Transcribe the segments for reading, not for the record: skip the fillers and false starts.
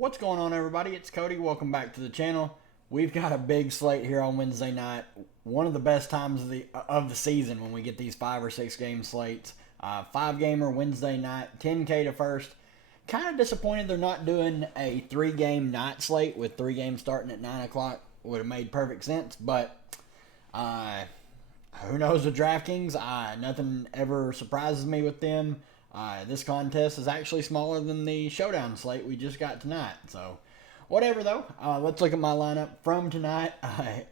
What's going on, everybody? It's Cody. Welcome back to the channel. We've got a big slate here on Wednesday night. One of the best times of the season when we get these 5 or 6 game slates. 5-gamer Wednesday night, 10K to first. Kind of disappointed they're not doing a 3-game night slate with 3 games starting at 9 o'clock. Would have made perfect sense, but who knows with Draftkings? Nothing ever surprises me with them. This contest is actually smaller than the showdown slate we just got tonight. So, whatever though. Let's look at my lineup from tonight.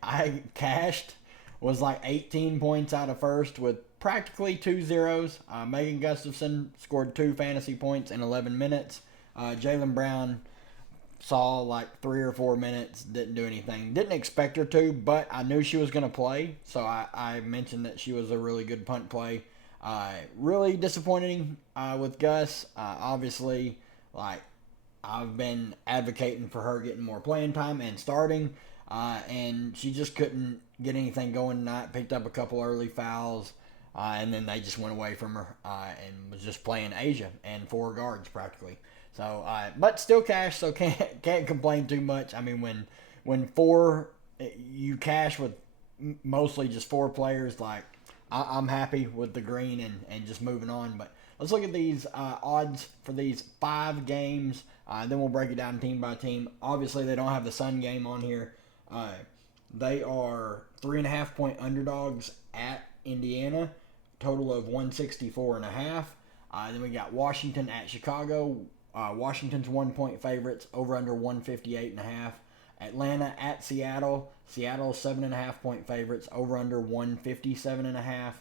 I cashed, was like 18 points out of first with practically 2 zeros. Megan Gustafson scored 2 fantasy points in 11 minutes. Jaylen Brown saw like 3 or 4 minutes, didn't do anything. Didn't expect her to, but I knew she was going to play, so I mentioned that she was a really good punt play. Really disappointing with Gus. Obviously, like, I've been advocating for her getting more playing time and starting, and she just couldn't get anything going tonight. Picked up a couple early fouls, and then they just went away from her and was just playing Asia and 4 guards practically. So, but still cash, so can't complain too much. I mean, when you cash with mostly just 4 players, like, I'm happy with the green and just moving on. But let's look at these odds for these 5 games. Then we'll break it down team by team. Obviously, they don't have the Sun game on here. They are 3.5-point underdogs at Indiana. Total of 164.5. Then we got Washington at Chicago. Washington's 1-point favorites. Over under 158.5. Atlanta at Seattle. Seattle 7.5-point favorites. Over under 157.5.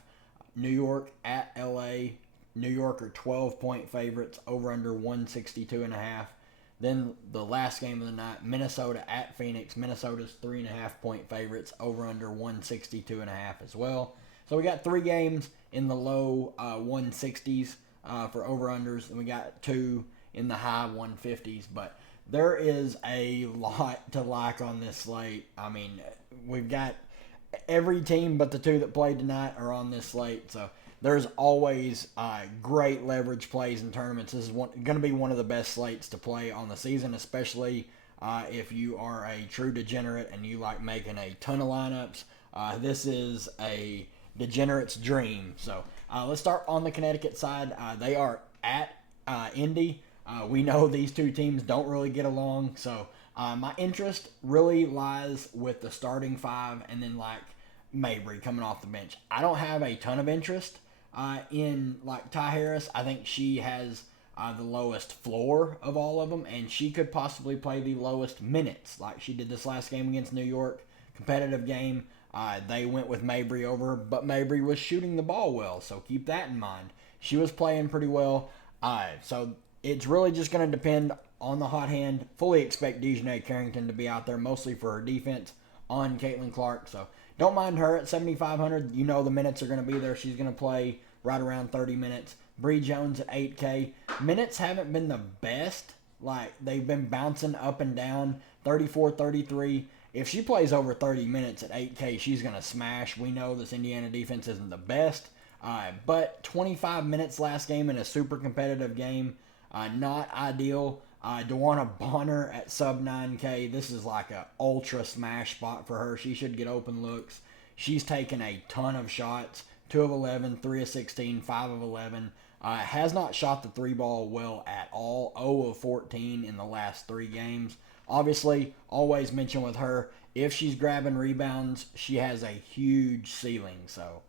New York at LA. New York are 12-point favorites. Over under 162.5. Then the last game of the night, Minnesota at Phoenix. Minnesota's 3.5-point favorites. Over under 162.5 as well. So we got 3 games in the low 160s for over unders, and we got 2 in the high 150s. But there is a lot to like on this slate. I mean, we've got every team but the 2 that played tonight are on this slate. So there's always great leverage plays in tournaments. This is going to be one of the best slates to play on the season, especially if you are a true degenerate and you like making a ton of lineups. This is a degenerate's dream. So let's start on the Connecticut side. They are at Indy. We know these 2 teams don't really get along, so my interest really lies with the starting 5 and then, like, Mabry coming off the bench. I don't have a ton of interest in, like, Ty Harris. I think she has the lowest floor of all of them, and she could possibly play the lowest minutes, like she did this last game against New York. Competitive game. They went with Mabry over, but Mabry was shooting the ball well, so keep that in mind. She was playing pretty well. So it's really just going to depend on the hot hand. Fully expect Dejanay Carrington to be out there mostly for her defense on Caitlin Clark. So don't mind her at 7,500. You know the minutes are going to be there. She's going to play right around 30 minutes. Bree Jones at 8K. Minutes haven't been the best. Like, they've been bouncing up and down. 34, 33. If she plays over 30 minutes at 8K, she's going to smash. We know this Indiana defense isn't the best. But 25 minutes last game in a super competitive game. Not ideal. DeWanna Bonner at sub 9K. This is like a ultra smash spot for her. She should get open looks. She's taken a ton of shots. 2 of 11, 3 of 16, 5 of 11. Has not shot the 3 ball well at all. 0 of 14 in the last 3 games. Obviously, always mention with her, if she's grabbing rebounds, she has a huge ceiling. So,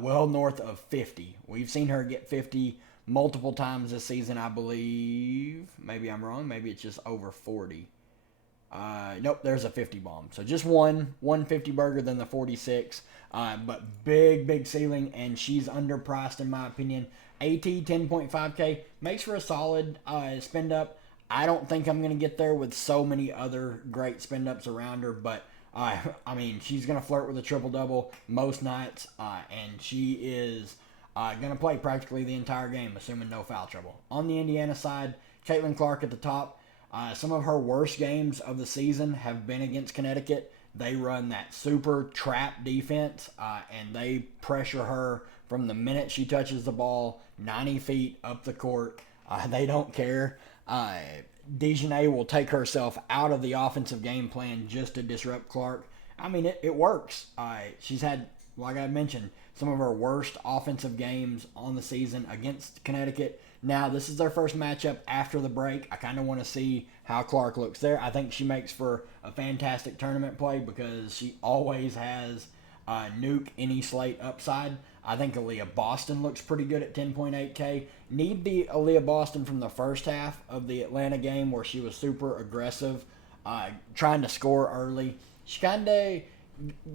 well north of 50. We've seen her get 50 multiple times this season, I believe. Maybe I'm wrong. Maybe it's just over 40. Nope, there's a 50 bomb. So just one 50 burger than the 46. But big ceiling, and she's underpriced in my opinion. AT 10.5K makes for a solid spend up. I don't think I'm going to get there with so many other great spend ups around her, but I mean, she's going to flirt with a triple-double most nights, and she is going to play practically the entire game, assuming no foul trouble. On the Indiana side, Caitlin Clark at the top. Some of her worst games of the season have been against Connecticut. They run that super trap defense, and they pressure her from the minute she touches the ball, 90 feet up the court. They don't care. Dejanay will take herself out of the offensive game plan just to disrupt Clark. I mean, it works. She's had, like I mentioned, some of her worst offensive games on the season against Connecticut. Now, this is their first matchup after the break. I kind of want to see how Clark looks there. I think she makes for a fantastic tournament play because she always has nuke any Slate upside. I think Aaliyah Boston looks pretty good at 10.8K. Need the Aaliyah Boston from the first half of the Atlanta game where she was super aggressive, trying to score early.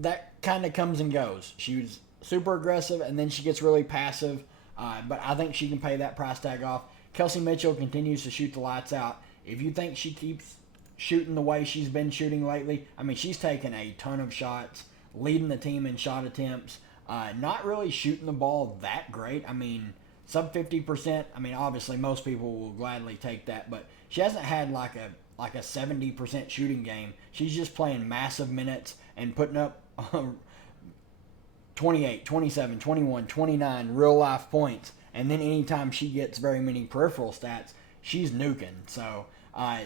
That kind of comes and goes. She was super aggressive and then she gets really passive. But I think she can pay that price tag off. Kelsey Mitchell continues to shoot the lights out. If you think she keeps shooting the way she's been shooting lately, I mean, she's taken a ton of shots, leading the team in shot attempts, not really shooting the ball that great. I mean, sub 50%. I mean, obviously most people will gladly take that, but she hasn't had like a 70% shooting game. She's just playing massive minutes and putting up 28, 27, 21, 29 real life points. And then anytime she gets very many peripheral stats, she's nuking. So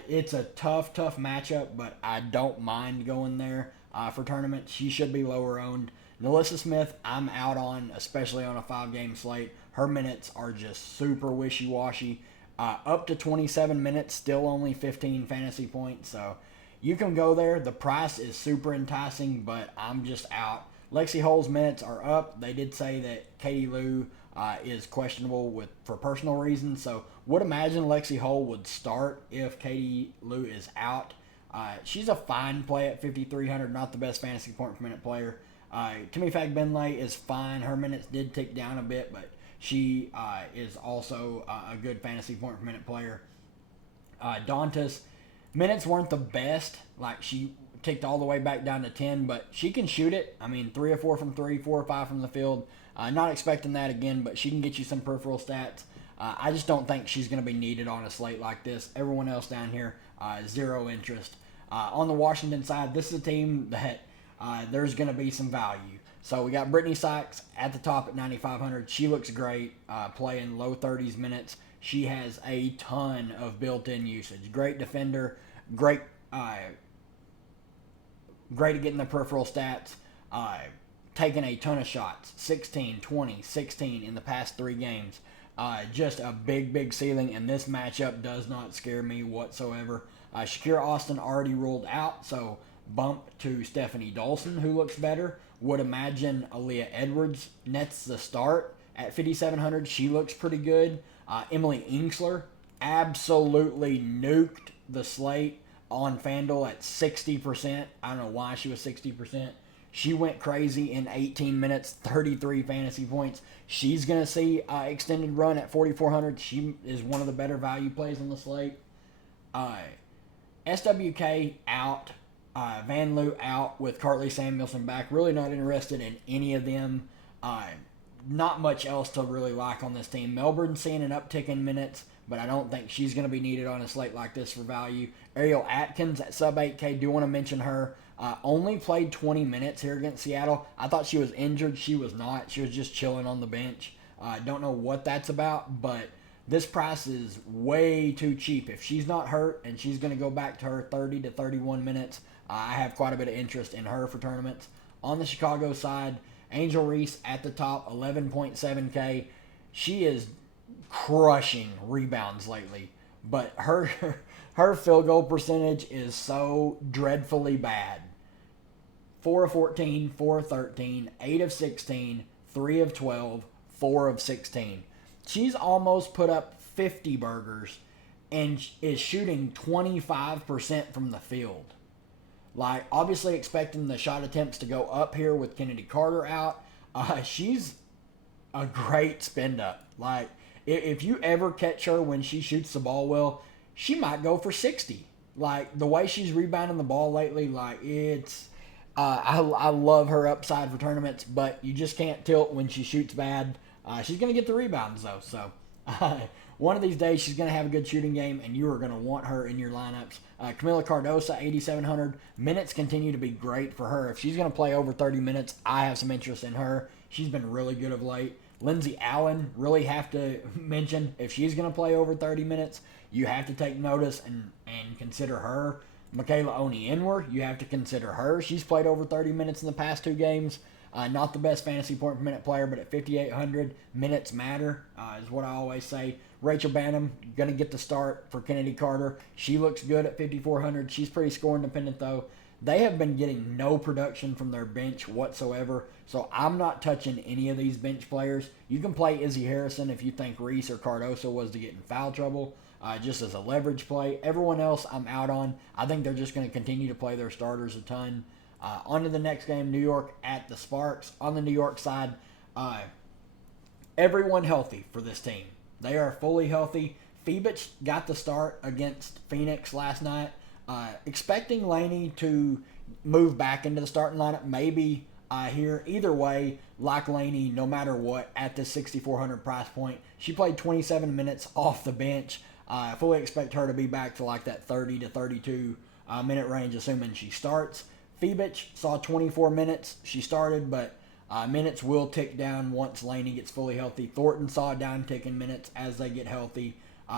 it's a tough matchup, but I don't mind going there for tournaments. She should be lower owned. Nalissa Smith, I'm out on, especially on a 5-game slate. Her minutes are just super wishy-washy. Up to 27 minutes, still only 15 fantasy points. So you can go there. The price is super enticing, but I'm just out. Lexi Hull's minutes are up. They did say that Katie Lou is questionable for personal reasons, so would imagine Lexi Hull would start if Katie Lou is out. She's a fine play at 5,300, not the best fantasy point per minute player. Kimmy Fagbenley is fine. Her minutes did tick down a bit, but she is also a good fantasy point per minute player. Dantas, minutes weren't the best. Like, she ticked all the way back down to 10, but she can shoot it. I mean, 3 or 4 from 3, 4 or 5 from the field. Not expecting that again, but she can get you some peripheral stats. I just don't think she's going to be needed on a slate like this. Everyone else down here, zero interest. On the Washington side, this is a team that there's going to be some value. So we got Brittany Sykes at the top at 9,500. She looks great, playing low 30s minutes. She has a ton of built-in usage. Great defender, great at getting the peripheral stats, taking a ton of shots, 16, 20, 16 in the past 3 games. Just a big ceiling, and this matchup does not scare me whatsoever. Shakira Austin already ruled out, so bump to Stephanie Dolson, who looks better. Would imagine Aaliyah Edwards nets the start at 5,700. She looks pretty good. Emily Ingsler absolutely nuked the slate on FanDuel at 60%. I don't know why she was 60%. She went crazy in 18 minutes, 33 fantasy points. She's going to see extended run at 4,400. She is one of the better value plays on the slate. SWK out. Van Loo out with Cartley Samuelson back. Really not interested in any of them. Not much else to really like on this team. Melbourne's seeing an uptick in minutes, but I don't think she's going to be needed on a slate like this for value. Ariel Atkins at sub 8K. Do want to mention her. Only played 20 minutes here against Seattle. I thought she was injured. She was not. She was just chilling on the bench. Don't know what that's about, but this price is way too cheap. If she's not hurt and she's going to go back to her 30 to 31 minutes, I have quite a bit of interest in her for tournaments. On the Chicago side, Angel Reese at the top, 11.7K. She is crushing rebounds lately, but her field goal percentage is so dreadfully bad. 4 of 14, 4 of 13, 8 of 16, 3 of 12, 4 of 16. She's almost put up 50 burgers and is shooting 25% from the field. Like, obviously expecting the shot attempts to go up here with Kennedy Carter out. She's a great spend up. Like, if you ever catch her when she shoots the ball well, she might go for 60. Like, the way she's rebounding the ball lately, like, it's... I love her upside for tournaments, but you just can't tilt when she shoots bad. She's going to get the rebounds, though. So, one of these days, she's going to have a good shooting game, and you are going to want her in your lineups. Camila Cardosa, 8,700. Minutes continue to be great for her. If she's going to play over 30 minutes, I have some interest in her. She's been really good of late. Lindsey Allen really have to mention. If she's going to play over 30 minutes, you have to take notice and consider her. Michaela Wnba, you have to consider her. She's played over 30 minutes in the past 2 games. Not the best fantasy point per minute player, but at 5,800, minutes matter, is what I always say. Rachel Banham, going to get the start for Kennedy Carter. She looks good at 5,400. She's pretty scoring dependent, though. They have been getting no production from their bench whatsoever, so I'm not touching any of these bench players. You can play Izzy Harrison if you think Reese or Cardoso was to get in foul trouble, just as a leverage play. Everyone else I'm out on. I think they're just going to continue to play their starters a ton. On to the next game, New York at the Sparks. On the New York side, everyone healthy for this team. They are fully healthy. Phoebus got the start against Phoenix last night. Expecting Laney to move back into the starting lineup, maybe here. Either way, like Laney, no matter what, at the 6,400 price point, she played 27 minutes off the bench. I fully expect her to be back to like that 30 to 32 minute range, assuming she starts. Phoebus saw 24 minutes. She started, but minutes will tick down once Laney gets fully healthy. Thornton saw a downtick in minutes as they get healthy.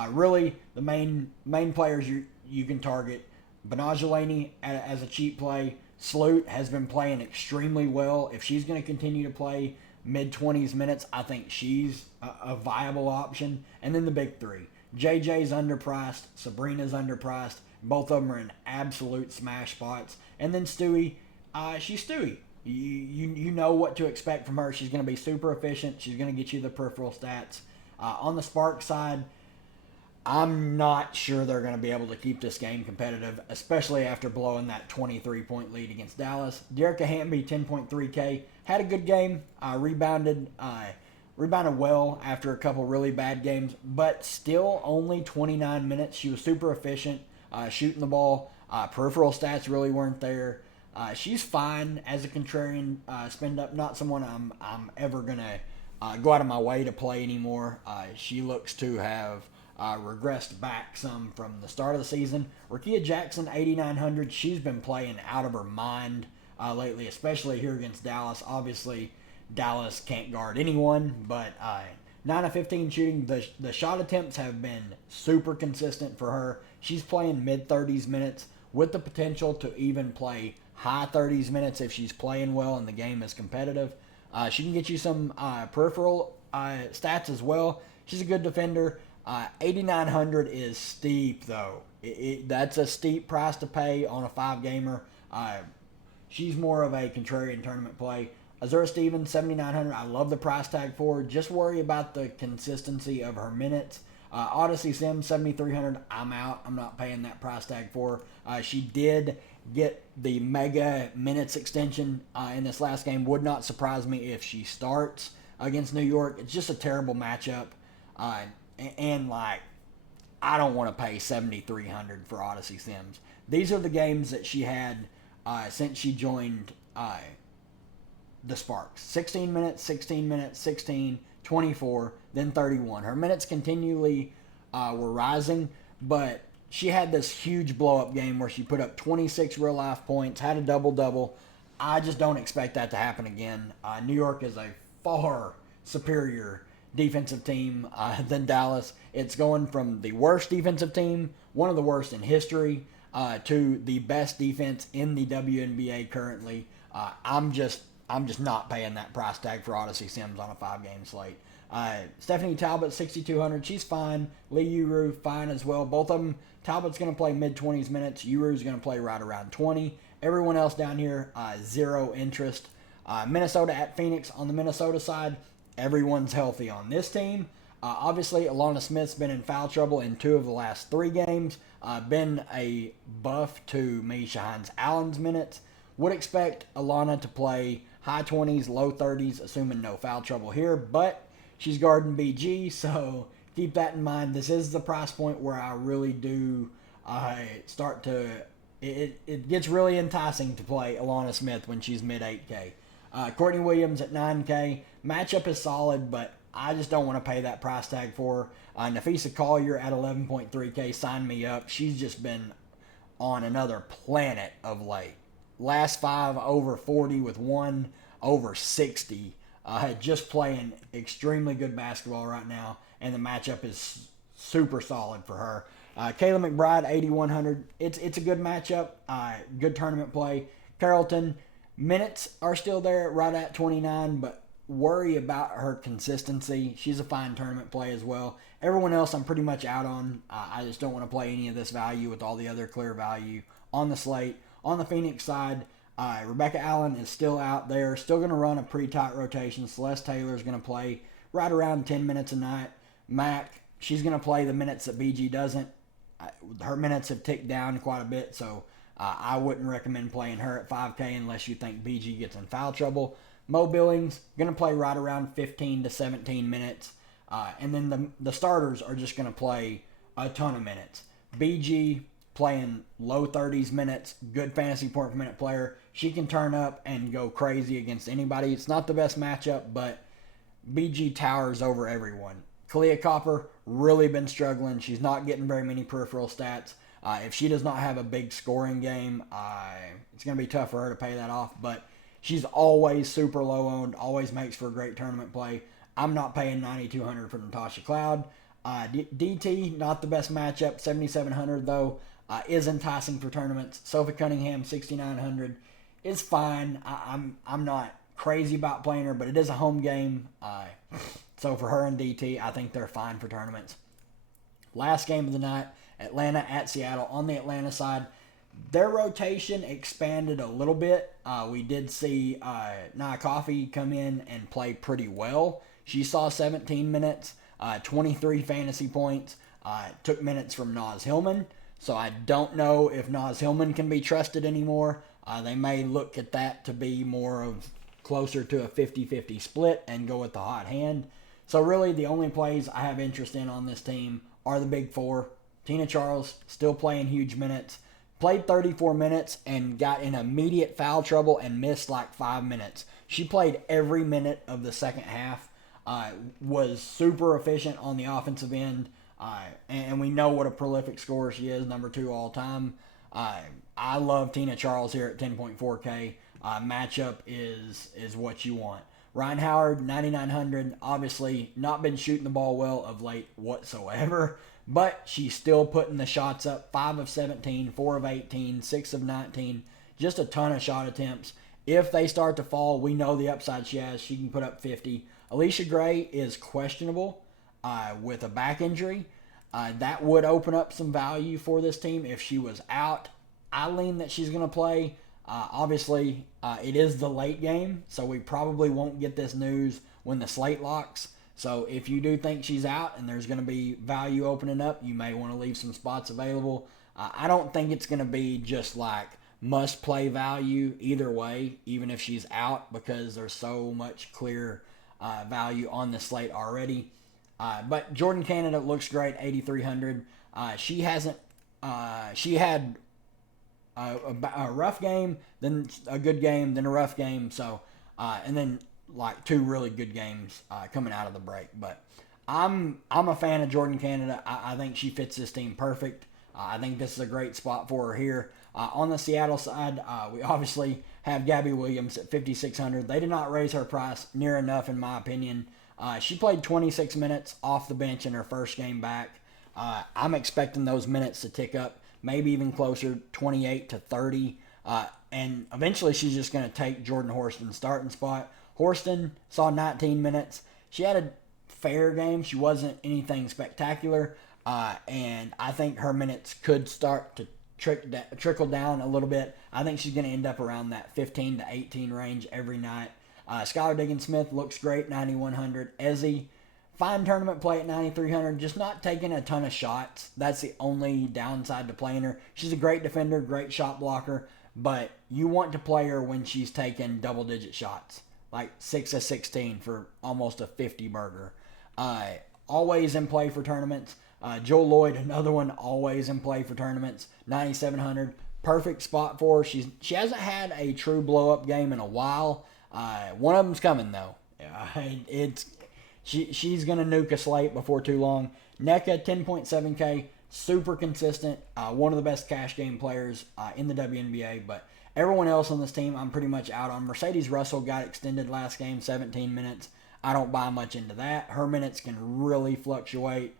Really, the main players you can target. Benajelani as a cheap play. Sloot has been playing extremely well. If she's going to continue to play mid-20s minutes, I think she's a viable option. And then the big 3. JJ's underpriced. Sabrina's underpriced. Both of them are in absolute smash spots. And then Stewie, she's Stewie. You know what to expect from her. She's going to be super efficient. She's going to get you the peripheral stats. On the Spark side, I'm not sure they're going to be able to keep this game competitive, especially after blowing that 23-point lead against Dallas. Dearica Hamby, 10.3K, had a good game, rebounded well after a couple really bad games, but still only 29 minutes. She was super efficient, shooting the ball. Peripheral stats really weren't there. She's fine as a contrarian spend up. Not someone I'm ever gonna go out of my way to play anymore. She looks to have regressed back some from the start of the season. Rakia Jackson, 8,900. She's been playing out of her mind lately, especially here against Dallas. Obviously, Dallas can't guard anyone, but 9 of 15 shooting. The shot attempts have been super consistent for her. She's playing mid-30s minutes with the potential to even play high 30s minutes if she's playing well and the game is competitive. She can get you some peripheral stats as well. She's a good defender. 8,900 is steep, though. That's a steep price to pay on a 5-gamer. She's more of a contrarian tournament play. Azura Stevens, 7,900. I love the price tag for her. Just worry about the consistency of her minutes. Odyssey Sims, 7,300. I'm out. I'm not paying that price tag for her. She did get the mega minutes extension in this last game. Would not surprise me if she starts against New York. It's just a terrible matchup. And I don't want to pay 7,300 for Odyssey Sims. These are the games that she had since she joined the Sparks. 16 minutes, 16 minutes, 16, 24, then 31. Her minutes continually were rising, but she had this huge blow-up game where she put up 26 real-life points, had a double-double. I just don't expect that to happen again. New York is a far superior defensive team than Dallas. It's going from the worst defensive team, one of the worst in history, to the best defense in the WNBA currently. I'm just not paying that price tag for Odyssey Sims on a 5-game slate. Stephanie Talbot, 6,200. She's fine. Lee Uru, fine as well. Both of them, Talbot's going to play mid-20s minutes. Uru's going to play right around 20. Everyone else down here, zero interest. Minnesota at Phoenix. On the Minnesota side, everyone's healthy on this team. Obviously, Alana Smith's been in foul trouble in 2 of the last 3 games. Been a buff to Misha Hines-Allen's minutes. Would expect Alana to play high 20s, low 30s, assuming no foul trouble here. But she's guarding BG, so keep that in mind. This is the price point where I really do start to... It gets really enticing to play Alana Smith when she's mid-8K. Courtney Williams at 9K. Matchup is solid, but I just don't want to pay that price tag for her. Nafisa Collier at 11.3K. Sign me up. She's just been on another planet of late. Last 5 over 40 with 1 over 60 just playing extremely good basketball right now, and the matchup is super solid for her. Kayla McBride, 8,100. It's a good matchup, good tournament play. Carrollton, minutes are still there right at 29, but worry about her consistency. She's a fine tournament play as well. Everyone else I'm pretty much out on. I just don't want to play any of this value with all the other clear value on the slate. On the Phoenix side, Rebecca Allen is still out there, still going to run a pretty tight rotation. Celeste Taylor is going to play right around 10 minutes a night. Mac, she's going to play the minutes that BG doesn't. Her minutes have ticked down quite a bit, so I wouldn't recommend playing her at 5K unless you think BG gets in foul trouble. Mo Billings, going to play right around 15 to 17 minutes. And then the starters are just going to play a ton of minutes. BG playing low 30s minutes, good fantasy point per minute player. She can turn up and go crazy against anybody. It's not the best matchup, but BG towers over everyone. Kalia Copper, really been struggling. She's not getting very many peripheral stats. If she does not have a big scoring game, it's going to be tough for her to pay that off. But she's always super low owned, always makes for a great tournament play. I'm not paying $9,200 for Natasha Cloud. DT, not the best matchup. $7,700 though, is enticing for tournaments. Sophie Cunningham, $6,900, is fine. I'm not crazy about playing her, but it is a home game. So for her and DT, I think they're fine for tournaments. Last game of the night, Atlanta at Seattle. On the Atlanta side, their rotation expanded a little bit. We did see Nia Coffey come in and play pretty well. She saw 17 minutes, 23 fantasy points, took minutes from Naz Hillman. So I don't know if Naz Hillman can be trusted anymore. They may look at that to be more of closer to a 50-50 split and go with the hot hand. So really the only plays I have interest in on this team are the big four. Tina Charles still playing huge minutes. Played 34 minutes and got in immediate foul trouble and missed like 5 minutes. She played every minute of the second half. Was super efficient on the offensive end. And we know what a prolific scorer she is, number 2 all time. I love Tina Charles here at 10.4K. Matchup is what you want. Ryan Howard, 9,900. Obviously not been shooting the ball well of late whatsoever. But she's still putting the shots up. 5 of 17, 4 of 18, 6 of 19. Just a ton of shot attempts. If they start to fall, we know the upside she has. She can put up 50. Alicia Gray is questionable with a back injury. That would open up some value for this team if she was out. I lean that she's going to play. Obviously, it is the late game, so we probably won't get this news when the slate locks. So if you do think she's out and there's going to be value opening up, you may want to leave some spots available. I don't think it's going to be just like must-play value either way, even if she's out, because there's so much clear value on the slate already. But Jordan Canada looks great, 8,300. She had a rough game, then a good game, then a rough game. So, and then like 2 really good games coming out of the break. But I'm a fan of Jordan Canada. I think she fits this team perfect. I think this is a great spot for her here. On the Seattle side, we obviously have Gabby Williams at 5,600. They did not raise her price near enough, in my opinion. She played 26 minutes off the bench in her first game back. I'm expecting those minutes to tick up, maybe even closer, 28 to 30. And eventually she's just going to take Jordan Horston's starting spot. Horston saw 19 minutes. She had a fair game. She wasn't anything spectacular. And I think her minutes could start to trickle down a little bit. I think she's going to end up around that 15 to 18 range every night. Skylar Diggins-Smith looks great, 9,100. Ezzy, fine tournament play at 9,300, just not taking a ton of shots. That's the only downside to playing her. She's a great defender, great shot blocker, but you want to play her when she's taking double-digit shots, like 6 of 16 for almost a 50 burger. Always in play for tournaments. Joel Lloyd, another one, always in play for tournaments, 9,700. Perfect spot for her. She hasn't had a true blow-up game in a while. One of them's coming, though. She's going to nuke a slate before too long. NECA, 10.7K. super consistent, one of the best cash game players in the WNBA. But everyone else on this team, I'm pretty much out on. Mercedes Russell got extended last game, 17 minutes. I don't buy much into that. Her minutes can really fluctuate.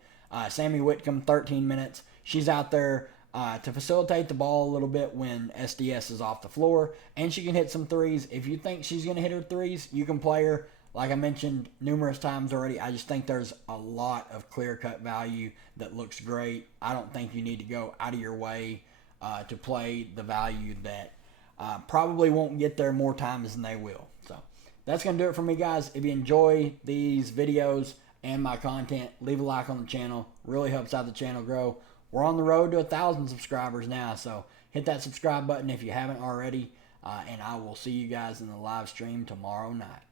Sammy Whitcomb, 13 minutes. She's out there to facilitate the ball a little bit when SDS is off the floor, and she can hit some threes. If you think she's going to hit her threes, you can play her. Like I mentioned numerous times already, I just think there's a lot of clear-cut value that looks great. I don't think you need to go out of your way to play the value that probably won't get there more times than they will. So that's going to do it for me, guys. If you enjoy these videos and my content, leave a like on the channel. Really helps out the channel grow. We're on the road to 1,000 subscribers now, so hit that subscribe button if you haven't already, and I will see you guys in the live stream tomorrow night.